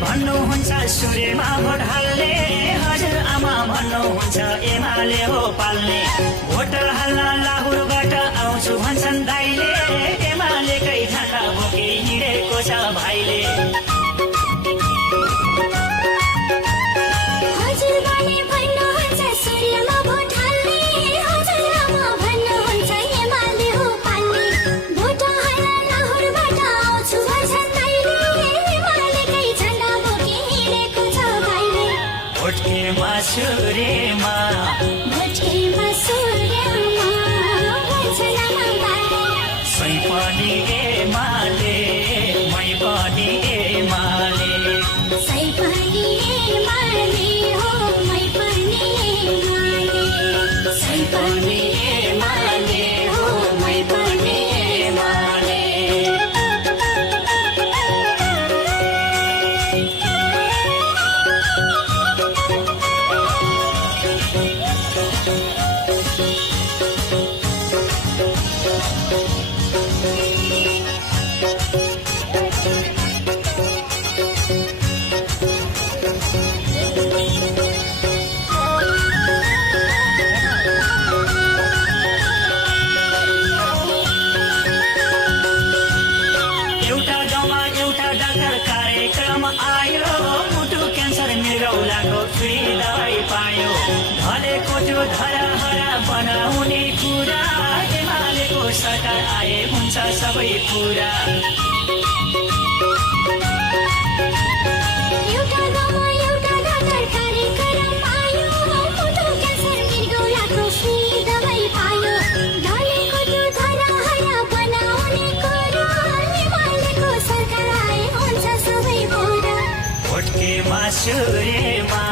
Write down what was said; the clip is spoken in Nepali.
भन्नुहुन्छ सूर्यमा भोट हाल्ने, हजुरआमा भन्नुहुन्छ एमाले हो पाल्ने। भोट हाल्न लाहुरबाट आउँछु भन्छन् दाइले, एमालेकै झन्डा बोकी हिँडेको छ भाइले। सूर्यमा सै पनि एमाले, मै पनि एमाले, सै पनि एमाले हो, मै पनि एमाले, सै पनि एमाले हो, मै पनि एमाले। फ्री दबाई पायो, ढलेको त्यो धराहरा बनाउने कुरा, एमालेको सरकार आए हुन्छ सबै पुरा। एउटा गाउँमा एउटा डाक्टर कार्यक्रम आयो, मुटु क्यान्सर मृगौलाको फ्री दबाई पायो, ढलेको त्यो धराहरा बनाउने कुरा, एमालेको सरकार आए हुन्छ सबै पुरा। भोटकेमा सूर्यमा